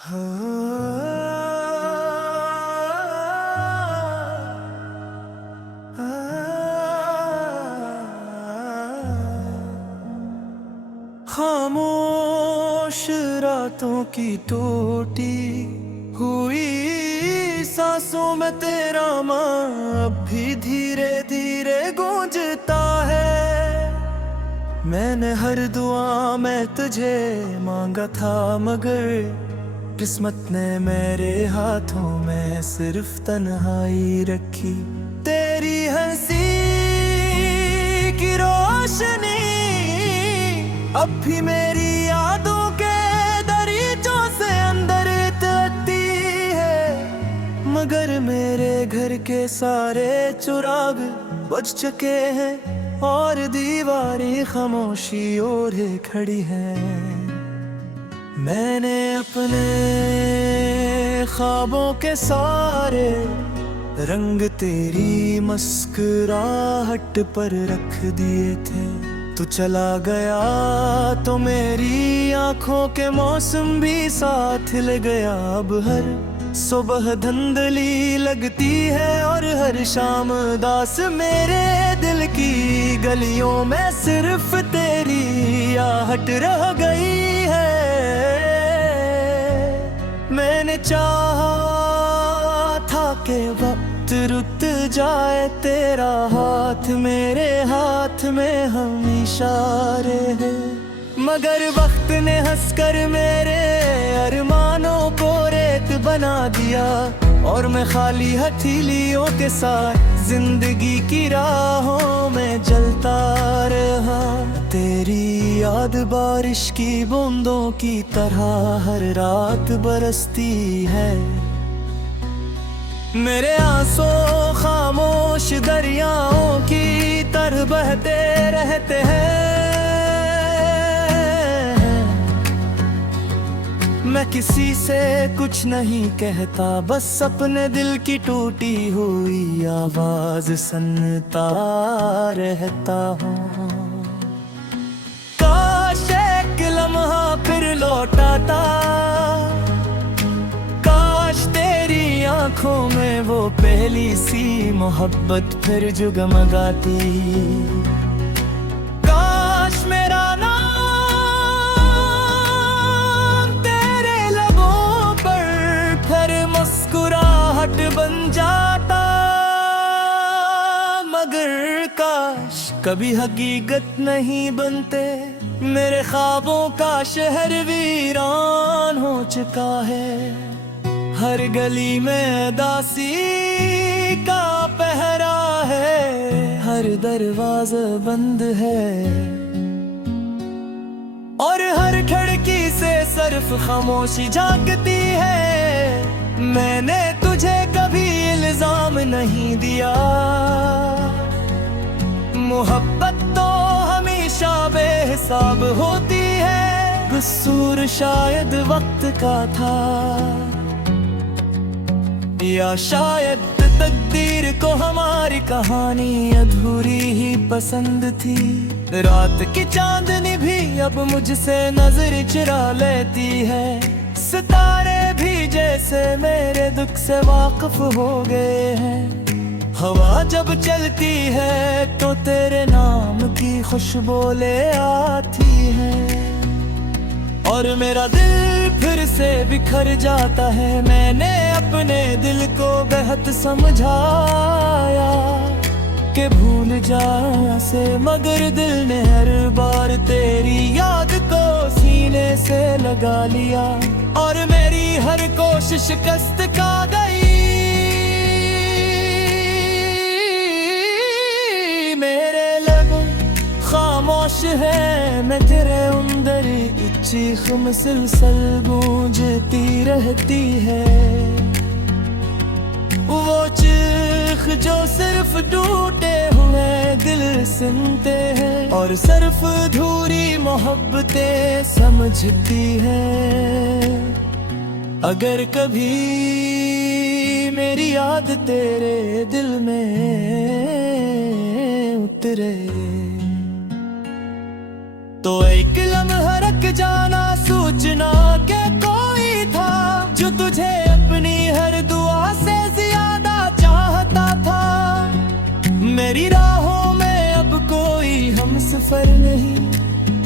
खामोश रातों की टूटी हुई सांसों में तेरा नाम अब भी धीरे धीरे गूंजता है। मैंने हर दुआ में तुझे मांगा था, मगर किस्मत ने मेरे हाथों में सिर्फ तन्हाई रखी। तेरी हंसी की रोशनी अब भी मेरी यादों के दरीचों से अंदर तलती है, मगर मेरे घर के सारे चिराग बुझ चुके हैं और दीवारें खामोशी ओढ़े खड़ी हैं। मैंने अपने ख्वाबों के सारे रंग तेरी मुस्कुराहट पर रख दिए थे। तू चला गया तो मेरी आंखों के मौसम भी साथ हिल गया। अब हर सुबह धुंधली लगती है और हर शाम उदास मेरे दिल की गलियों में सिर्फ तेरी आहट रह गई है। मैंने चाहा था कि वक्त रुक जाए, तेरा हाथ मेरे हाथ में हमेशा रहे, मगर वक्त ने हंसकर मेरे अरमानों को रेत बना दिया और मैं खाली हथेलियों के साथ जिंदगी की राहों में जलता रहा। तेरी याद बारिश की बूंदों की तरह हर रात बरसती है। मेरे आंसू खामोश दरियाओं की तरह बहते रहते हैं। मैं किसी से कुछ नहीं कहता, बस अपने दिल की टूटी हुई आवाज सुनता रहता हूँ। काश एक लम्हा फिर लौटाता, काश तेरी आंखों में वो पहली सी मोहब्बत फिर जगमगाती। काश मेरा नाम तेरे लबों पर फिर मुस्कुराहट बन जाता, मगर काश कभी हकीकत नहीं बनते। मेरे ख्वाबों का शहर वीरान हो चुका है, हर गली में दासी का पहरा है, हर दरवाजा बंद है और हर खिड़की से सिर्फ खामोशी झांकती है। मैंने तुझे कभी इल्जाम नहीं दिया, मोहब्बत तो हमेशा बेहिसाब होती है, कसूर शायद वक्त का था या शायद तकदीर को हमारी कहानी अधूरी ही पसंद थी। रात की चांदनी भी अब मुझसे नजर चुरा लेती है, सितारे भी जैसे मेरे दुख से वाकिफ हो गए हैं। हवा जब चलती है तो तेरे नाम की खुशबू ले आती है और मेरा दिल फिर से बिखर जाता है। मैंने अपने दिल को बेहद समझाया कि भूल जा से, मगर दिल ने हर बार तेरी याद को सीने से लगा लिया और मेरी हर कोशिश शिकस्त खा गई। मेरे लब खामोश है, मैं तेरे अंदर चीख मुसलसल गूंजती रहती है। वो चीख जो सिर्फ टूटे हुए दिल सुनते हैं और सिर्फ अधूरी मोहब्बतें समझती हैं। अगर कभी मेरी याद तेरे दिल में उतरे तो एक लम्हा रख जाना, सूचना के कोई था जो तुझे अपनी हर दुआ से ज्यादा चाहता था। मेरी राहों में अब कोई हमसफर नहीं,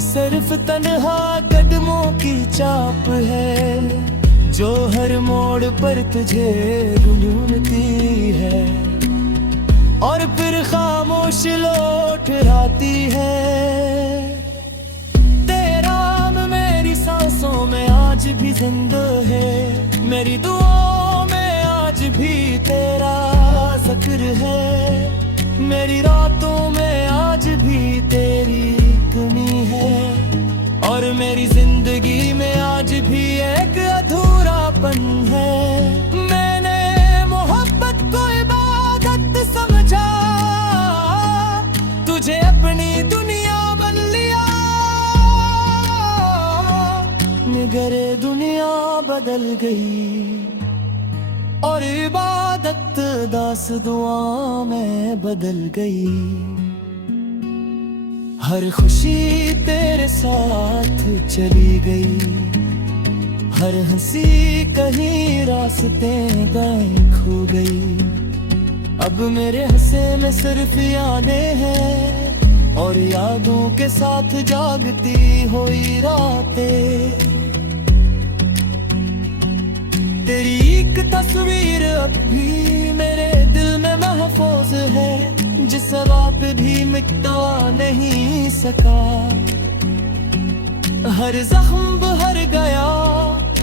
सिर्फ तन्हा कदमों की चाप है जो हर मोड़ पर तुझे ढूंढती है और फिर खामोश लौट आती है। तेरा नाम मेरी सांसों में आज भी जिंदा है, मेरी दुआओं में आज भी तेरा जिक्र है। मेरी रातों में आज भी तेरी कमी है और मेरी जिंदगी में आज भी एक अधूरापन है। मैंने मोहब्बत को इबादत समझा, तुझे अपनी दुनिया बन लिया, मगर दुनिया बदल गई और इबादत दास दुआ में बदल गई। हर खुशी तेरे साथ चली गई, हर हंसी कहीं रास्ते दाएं खो गई। अब मेरे हंसे में सिर्फ यादें हैं और यादों के साथ जागती हुई रातें। तेरी एक तस्वीर अब भी मेरे दिल में महफूज है, जिस रात भी मिटा नहीं सका। हर जख्म भर गया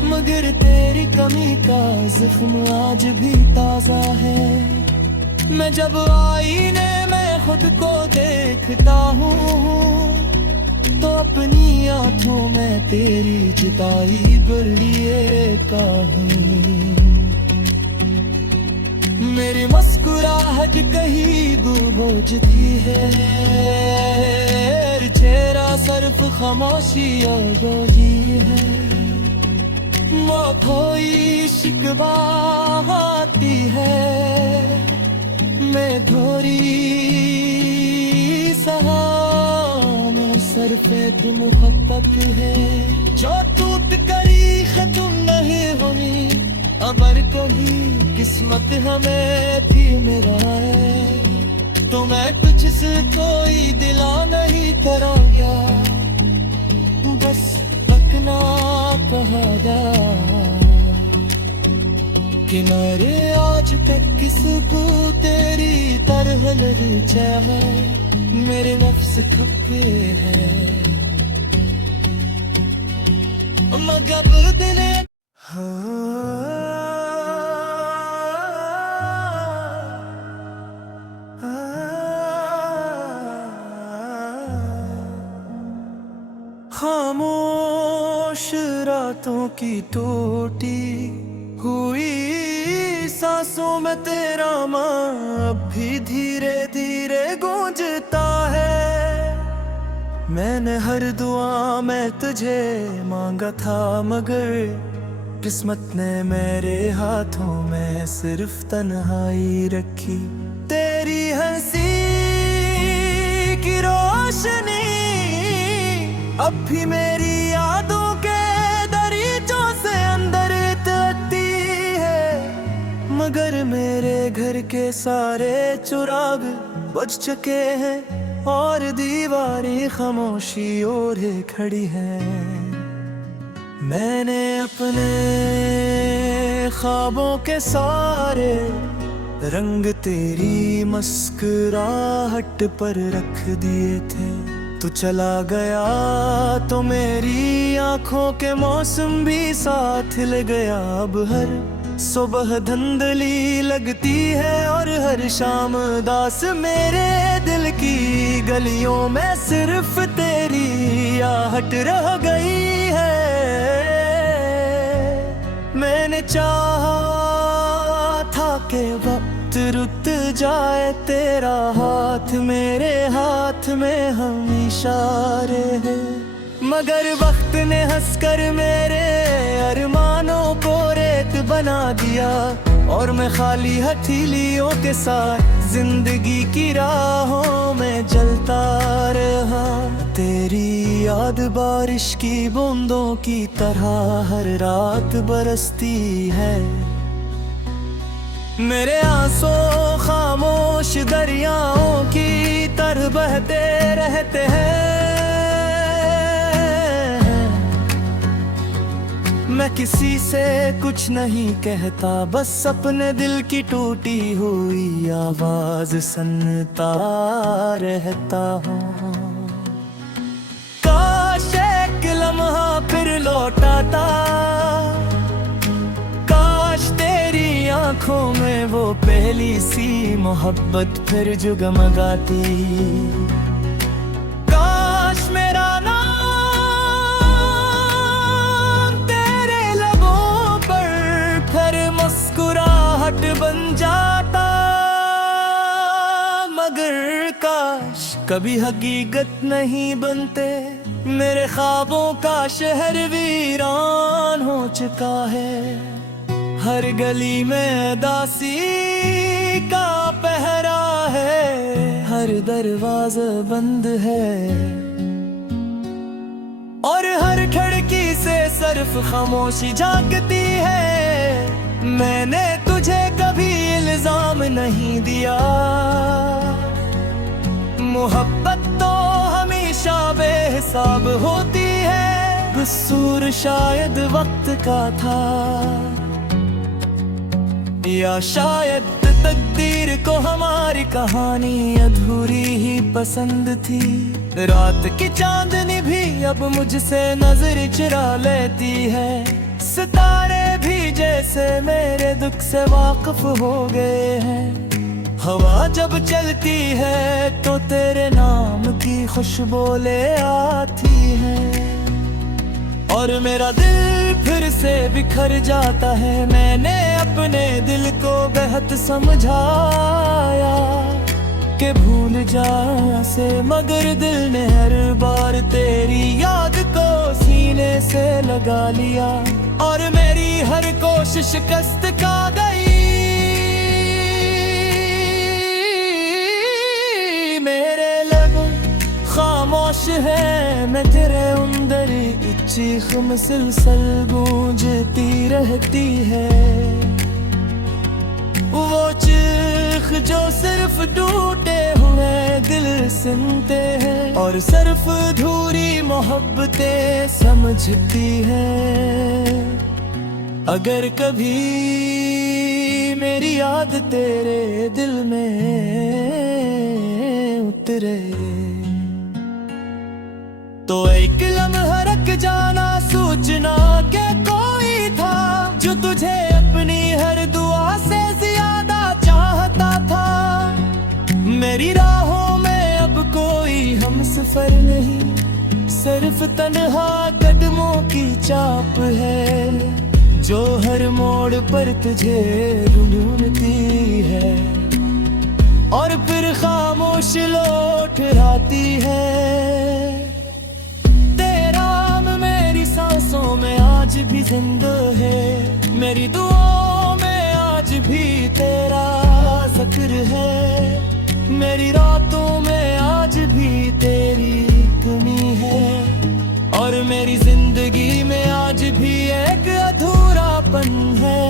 मगर तेरी कमी का जख्म आज भी ताजा है। मैं जब आईने में खुद को देखता हूँ तो अपनी आंखों में तेरी जुदाई गलिए का हूँ। मेरी मुस्कुराहट कहीं गूंजती है, चेहरा सिर्फ खामोशी और है। मौत हुई शिकवा आती है, मैं धोरी सहाना सरफेद मुहब्बत है जो टूट करी खत्म नहीं हुई। अबर कभी किस्मत हमें थी मेरा है तो मैं तुझसे कोई दिला नहीं कराया, बस तकना कहा जा किनारे आज तक किसको तेरी तरह ललचा है। मेरे नफ्स खपे है मगर दिले खामोश रातों की टूटी हुई सांसों में तेरा नाम अब भी धीरे धीरे गूंजता है। मैंने हर दुआ में तुझे मांगा था मगर किस्मत ने मेरे हाथों में सिर्फ तन्हाई रखी। तेरी हंसी की रोशनी अब भी मेरी यादों के दरीचों से अंदर तकती है, मगर मेरे घर के सारे चिराग बुझ चुके हैं और दीवारें खामोशी ओढ़े खड़ी हैं। मैंने अपने ख्वाबों के सारे रंग तेरी मुस्कुराहट पर रख दिए थे। तू चला गया तो मेरी आंखों के मौसम भी साथ ले गया। अब हर सुबह धुंधली लगती है और हर शाम उदास मेरे दिल की गलियों में सिर्फ तेरी आहट रह गई है। मैंने चाहा था कि वक्त रुक जाए, तेरा हाथ मेरे हाथ में हमेशा रहे, मगर वक्त ने हंसकर मेरे अरमानों को रेत बना दिया और मैं खाली हथेलियों के साथ जिंदगी की राहों में चलता रहा। तेरी याद बारिश की बूंदों की तरह हर रात बरसती है। मेरे आंसू खामोश दरियाओं की तरह बहते रहते हैं। मैं किसी से कुछ नहीं कहता, बस अपने दिल की टूटी हुई आवाज सुनता रहता हूँ। काश एक लम्हा फिर लौटाता, काश तेरी आंखों में वो पहली सी मोहब्बत फिर जगमगाती। काश मेरा मुस्कुराहट बन जाता, मगर काश कभी हकीकत नहीं बनते। मेरे ख्वाबों का शहर वीरान हो चुका है। हर गली में दासी का पहरा है, हर दरवाजा बंद है और हर खिड़की से सिर्फ खामोशी झांकती है। मैंने तुझे कभी इल्जाम नहीं दिया, मोहब्बत तो हमेशा बेहिसाब होती है। कसूर शायद वक्त का था, या शायद तकदीर को हमारी कहानी अधूरी ही पसंद थी। रात की चांदनी भी अब मुझसे नजर चुरा लेती है। सितारे भी जैसे मेरे दुख से वाकिफ हो गए हैं। हवा जब चलती है तो तेरे नाम की खुशबू ले आती है और मेरा दिल फिर से बिखर जाता है। मैंने अपने दिल को बेहद समझाया कि भूल जा से, मगर दिल ने हर बार तेरी याद को सीने से लगा लिया और मेरी हर कोशिश शिकस्त खा गई। मेरे लब खामोश है, मैं तेरे अंदर की चीख मुसलसल गूंजती रहती है। वो चीख जो सिर्फ टूटे हुए दिल सुनते हैं और सिर्फ अधूरी मोहब्बतें समझती हैं। अगर कभी मेरी याद तेरे दिल में उतरे तो एक लम्हा रख जाना, सोचना के कोई था जो तुझे अपनी हर दुआ से ज्यादा चाहता था। मेरी राहों में अब कोई हमसफर नहीं, सिर्फ तन्हा कदमों की चाप है जो हर मोड़ पर तुझे ढूंढती है और फिर खामोश लौट आती है। तेरा नाम मेरी सांसों में आज भी जिंदा है, मेरी दुआओं में आज भी तेरा जिक्र है। मेरी रातों में आज भी तेरी कमी है और मेरी जिंदगी में आज भी एक अधूरापन है।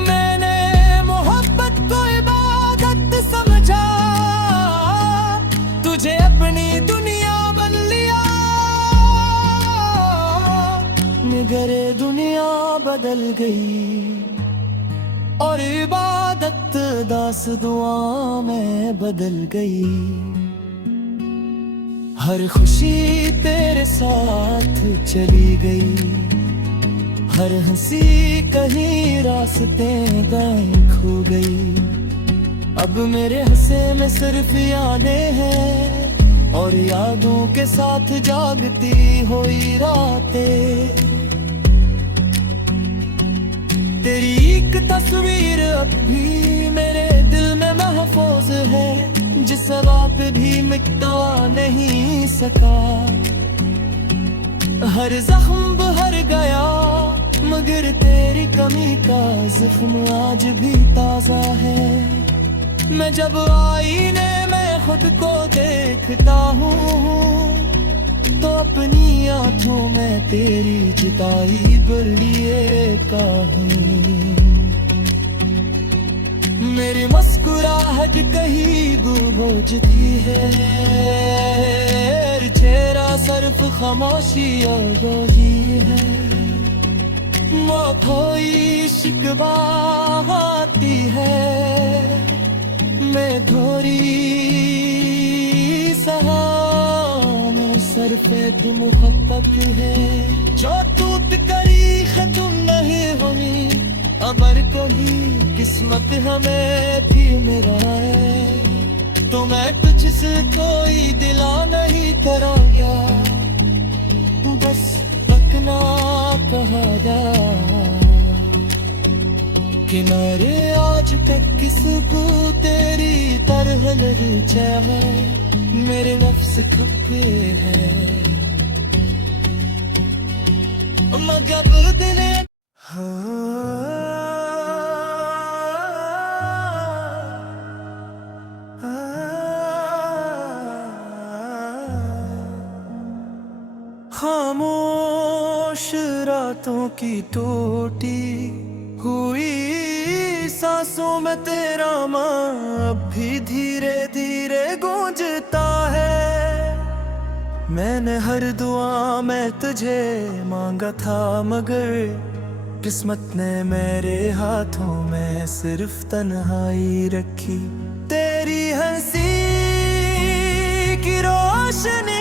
मैंने मोहब्बत को इबादत समझा, तुझे अपनी दुनिया बन लिया, मगर दुनिया बदल गई और इबादत दास दुआ में बदल गई। हर खुशी तेरे साथ चली गई, हर हंसी कहीं रास्ते दाएं खो गई। अब मेरे हंसे में सिर्फ यादें हैं और यादों के साथ जागती हुई रातें। तेरी एक तस्वीर अब भी मेरे दिल में महफूज है, जिसे आप भी मिटा नहीं सका। हर जख्म भर गया मगर तेरी कमी का जख्म आज भी ताजा है। मैं जब आईने में खुद को देखता हूँ तो अपनी आंखों में तेरी जिताई बलिएका हूँ। मेरी मुस्कुराहट कहीं गूंजती है, चेहरा सिर्फ खामोशी और रोही है। वो कोई शिकवा आती है, मैं धोरी सहानो सरफेद मुहब्बत है। जो तूत करी है तुम नहीं होगी, अमर को ही किस्मत हमें भी मेरा है। तो मैं तुझसे कोई दिला नहीं कराया, बस पकना कहा जा। किनारे आज तक किसको तेरी तरह नहीं चाहा, मेरे नफ्स खपे है मगर दिले। खामोश रातों की टूटी हुई सांसों में तेरा माँ अब भी धीरे धीरे गूंजता है। मैंने हर दुआ में तुझे मांगा था, मगर किस्मत ने मेरे हाथों में सिर्फ तन्हाई रखी। तेरी हंसी की रोशनी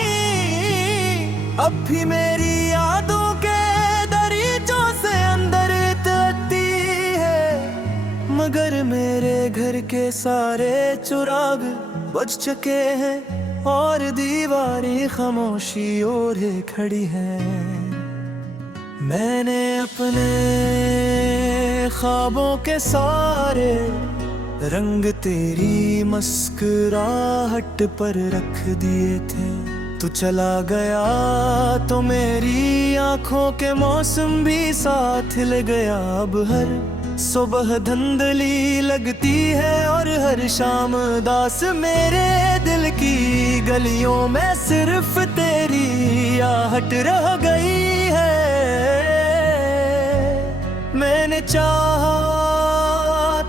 अब भी मेरी यादों के दरीचों से अंदर तकती है। मगर मेरे घर के सारे चिराग बुझ चुके हैं और दीवारें खामोशी ओढ़े खड़ी हैं। मैंने अपने ख्वाबों के सारे रंग तेरी मुस्कुराहट पर रख दिए थे। तू चला गया तो मेरी आंखों के मौसम भी साथ ले गया। अब हर सुबह धुंधली लगती है और हर शाम उदास मेरे दिल की गलियों में सिर्फ तेरी आहट रह गई है। मैंने चाहा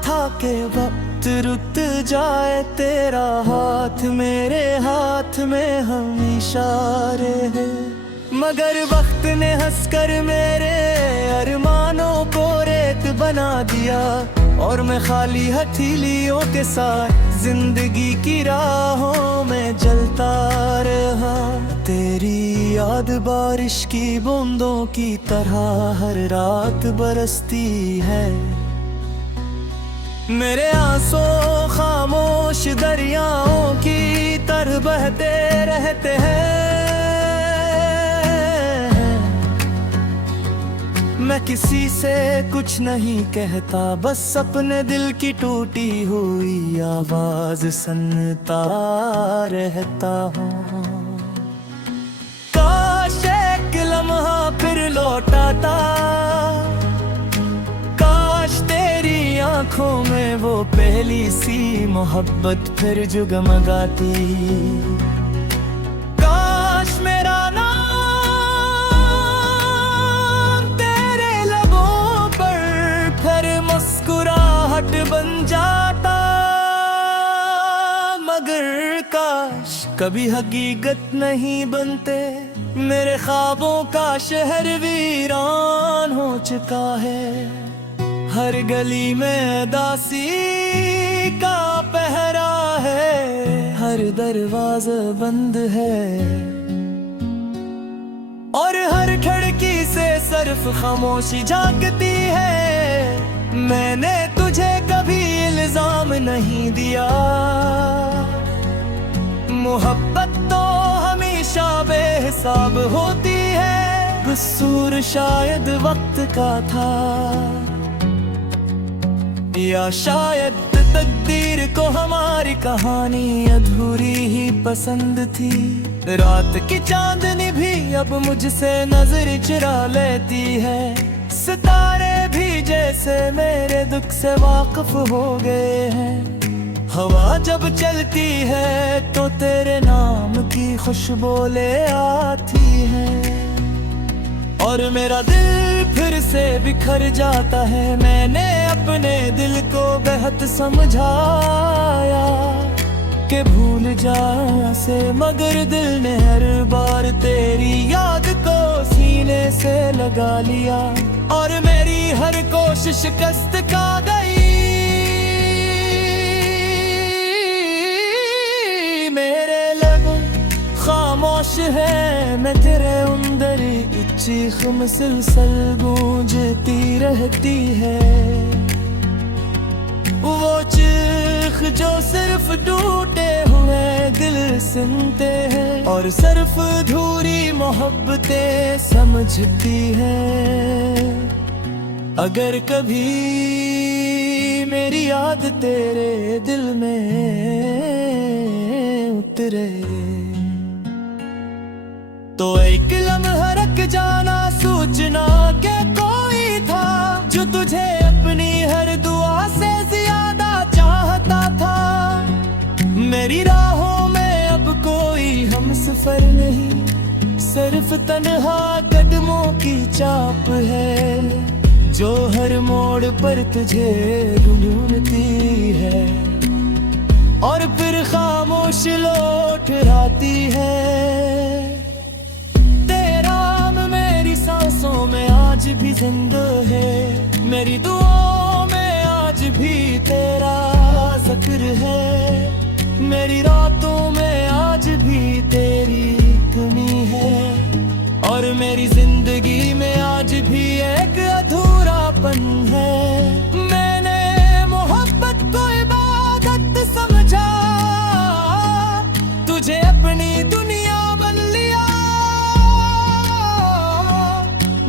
था कि वक्त रुक जाए, तेरा हाथ मेरे हाथ में हमेशा रहे। मगर वक्त ने हंसकर मेरे अरमानों को रेत बना दिया और मैं खाली हथेलियों के साथ जिंदगी की राहों में जलता रहा। तेरी याद बारिश की बूंदों की तरह हर रात बरसती है। मेरे आंसू खामोश दरियाओं की तरह बहते रहते हैं। मैं किसी से कुछ नहीं कहता, बस अपने दिल की टूटी हुई आवाज सुनता रहता हूँ। काश एक लम्हा फिर लौटाता, काश तेरी आंखों में वो पहली सी मोहब्बत फिर जगमगाती। काश मेरा मुस्कुराहट बन जाता, मगर काश कभी हकीकत नहीं बनते। मेरे ख्वाबों का शहर वीरान हो चुका है। हर गली में दासी का पहरा है, हर दरवाजा बंद है और हर खिड़की से सिर्फ खामोशी झांकती है। मैंने तुझे कभी इल्जाम नहीं दिया, मोहब्बत तो हमेशा बेहिसाब होती है। कसूर शायद वक्त का था, या शायद तकदीर को हमारी कहानी अधूरी ही पसंद थी। रात की चांदनी भी अब मुझसे नजर चुरा लेती है। सितारे भी जैसे मेरे दुख से वाकिफ हो गए हैं। हवा जब चलती है तो तेरे नाम की खुशबू ले आती है, और मेरा दिल फिर से बिखर जाता है। मैंने अपने दिल को बेहद समझाया कि भूल जा से, मगर दिल ने हर बार तेरी याद को सीने से लगा लिया, और मेरी हर कोशिश शिकस्त खा गई। मेरे लब खामोश है, मैं तेरे अंदर चीख मुसलसल गूंजती रहती है। वो चीख जो सिर्फ टूटे हुए दिल सुनते हैं, और सिर्फ अधूरी मोहब्बतें समझती हैं। अगर कभी मेरी याद तेरे दिल में उतरे, तो एक लम्हा रख जाना, सूचना के कोई था जो तुझे अपनी हर दुआ से ज्यादा चाहता था। मेरी राहों में अब कोई हमसफर नहीं, सिर्फ तन्हा कदमों की चाप है, जो हर मोड़ पर तुझे ढूंढती है, और फिर खामोश लौट आती है। सांसों में आज भी जिंदा है, मेरी दुआओं में आज भी तेरा जिक्र है, मेरी रातों में आज भी तेरी कमी है, और मेरी जिंदगी में आज भी एक अधूरापन है। मैंने मोहब्बत को इबादत समझा, तुझे अपनी दुनिया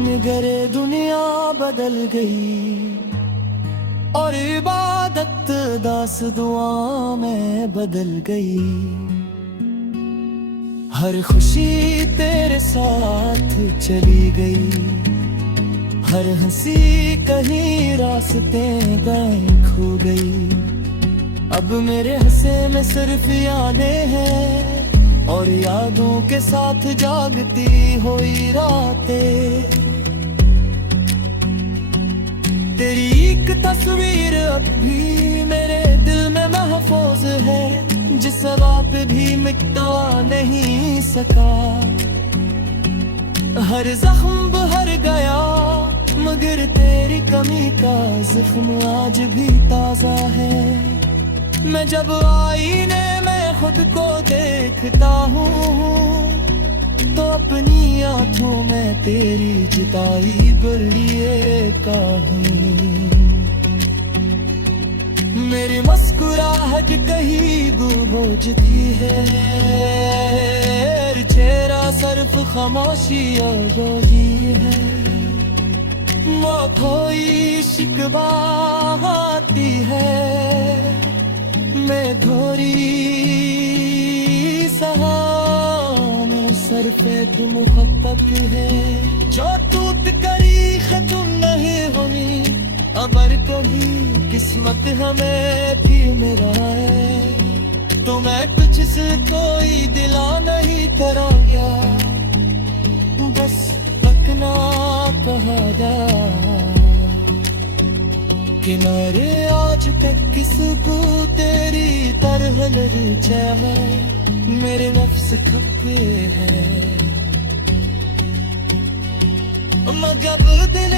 मगर दुनिया बदल गई, और इबादत दास दुआ में बदल गई। हर खुशी तेरे साथ चली गई, हर हंसी कहीं रास्ते दाएं खो गई। अब मेरे हंसे में सिर्फ यादें हैं, और यादों के साथ जागती हुई रातें। तेरी एक तस्वीर अब भी मेरे दिल में महफूज है, जिस रात भी मिटा नहीं सका। हर जख्म भर गया, मगर तेरी कमी का जख्म आज भी ताजा है। मैं जब आईने में खुद को देखता हूँ, तो अपनी आंखों में तेरी जिताई बलिए कहीं। मेरी मुस्कुराहट कहीं गूंजती है, चेहरा सिर्फ खामोशी और रोजी है। वो कोई शिकवा आती है, मैं धोरी सहा सर पे तुम मुहब्बत है, जो टूट करी तुम नहीं होनी। अगर कभी किस्मत हमें भी मेरा है, तो मैं तुझसे कोई दिला नहीं कराया, बस तकना कहा जा। किनारे आज तक किसको तेरी तरह नहीं चाहा, मेरे नफ्स खपे हैं मगर दिल